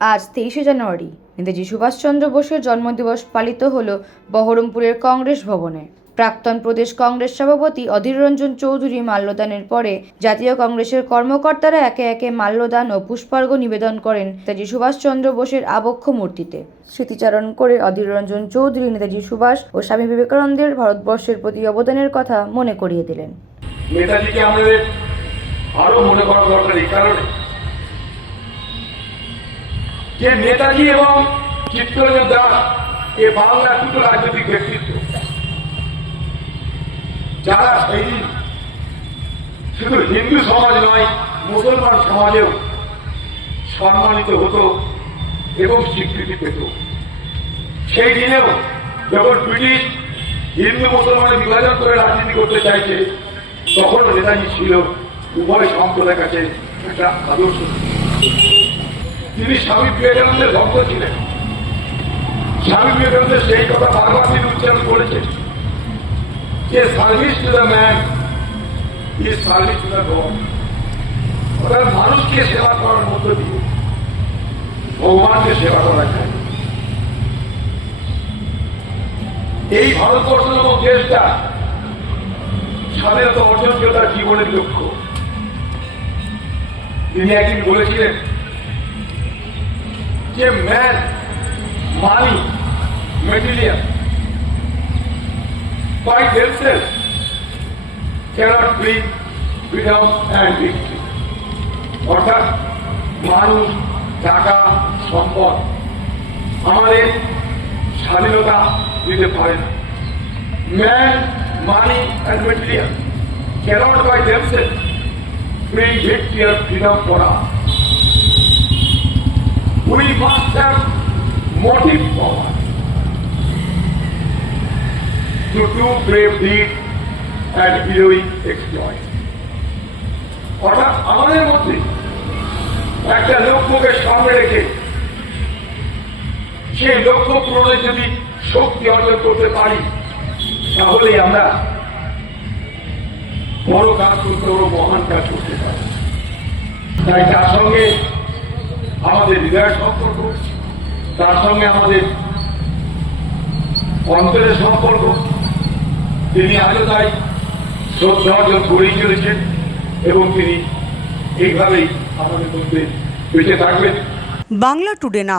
আজ তেইশে জানুয়ারি, নেতাজি সুভাষচন্দ্র বোসের জন্মদিবস পালিত হল বহরমপুরের কংগ্রেস ভবনে। প্রাক্তন প্রদেশ কংগ্রেস সভাপতি অধীর রঞ্জন চৌধুরী মাল্যদানের পরে জাতীয় কংগ্রেসের কর্মকর্তারা একে একে মাল্যদান ও পুষ্পার্ঘ্য নিবেদন করেন নেতাজি সুভাষচন্দ্র বোসের আবক্ষ মূর্তিতে। স্মৃতিচারণ করে অধীর রঞ্জন চৌধুরী নেতাজি সুভাষ ও স্বামী বিবেকানন্দের ভারতবর্ষের প্রতি অবদানের কথা মনে করিয়ে দিলেন। নেতাজিকে আমাদের আরও মনে করা দরকার যে নেতাজি এবং চিত্তরঞ্জন দাস এ বাংলা দুটো রাজনৈতিক ব্যক্তিত্ব যারা সেই শুধু হিন্দু সমাজ নয়, মুসলমান সমাজেও সম্মানিত হতো এবং স্বীকৃতি পেত। সেই দিনেও যখন ব্রিটিশ হিন্দু মুসলমানের বিভাজন করে রাজনীতি করতে চাইছে তখন নেতাজি ছিল উভয় সম্প্রদায়ের কাছে একটা আদর্শ। তিনি স্বামী বিবেকানন্দের ভক্ত ছিলেন। স্বামী বিবেকানন্দের সেই কথা বারবার তিনি উচ্চারণ করেছেন যে service to the man is service to the God অর্থাৎ মানুষকে সেবা করার মধ্য দিয়ে ভগবানকে সেবা করা যায়। এই ভারতবর্ষ নামক দেশটা স্বাধীনতা অর্জন ছিল তার জীবনের লক্ষ্য। তিনি একদিন বলেছিলেন যে man money material by themselves cannot bring freedom and victory. অর্থাৎ মানুষ টাকা সম্পদ আমাদের স্বাধীনতা দিতে পারে না man money and material cannot by bring victory and freedom for We must have motive power to do brave deeds and heroic exploits. অর্থাৎ আমাদের মধ্যে একটা লক্ষ্যকে সামনে রেখে সেই লক্ষ্য পূরণে যদি শক্তি অর্জন করতে পারি, তাহলেই আমরা বড় কাজ করতে পারব, মহান কাজ করতে পারব তাই তার সঙ্গে আমাদের হৃদয়ের সম্পর্ক, তার সঙ্গে আমাদের অন্তরের সম্পর্ক। তিনি আজও তাই শ্রদ্ধা অর্জন করেই চলেছেন এবং তিনি এইভাবেই আমাদের মধ্যে বেঁচে থাকবেন। Bangla today now.